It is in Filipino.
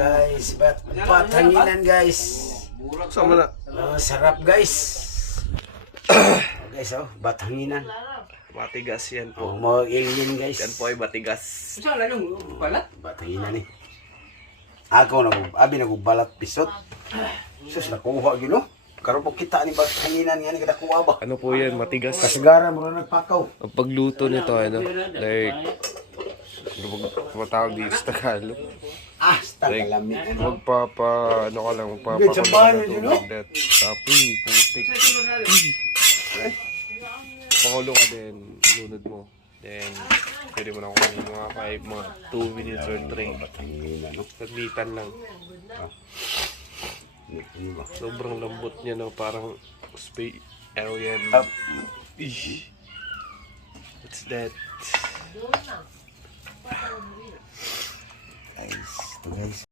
guys, batanginan guys. Sama na. Sarap guys. Guys, batanginan. Matigas yan po. Mga alien guys. Yan po ay matigas. Saan lang balat? Batanginan Ako abi nagbalat pisot. Sus nakuha gyud no. Karon po kita ni batanginan nga ni kada kuha ba. Ano po yan? Matigas. Kasagaran mo na nagpakaw. Ang pagluto nito, ano? Like, matawag dito sa Tagalog. Tagalami. Magpapa, ano ka lang, Good, sambahan magpapakulo yun, ka no? ng tubig. Tapi, putik. Pakulo ka din, lunod mo. Then, pwede mo na kumain mga 5, mga 2 minutes or 3. Batanginan no. Saglitan lang. Sobrang lambot niya, no? Parang alien. Ish. What's that? Guys, ito guys.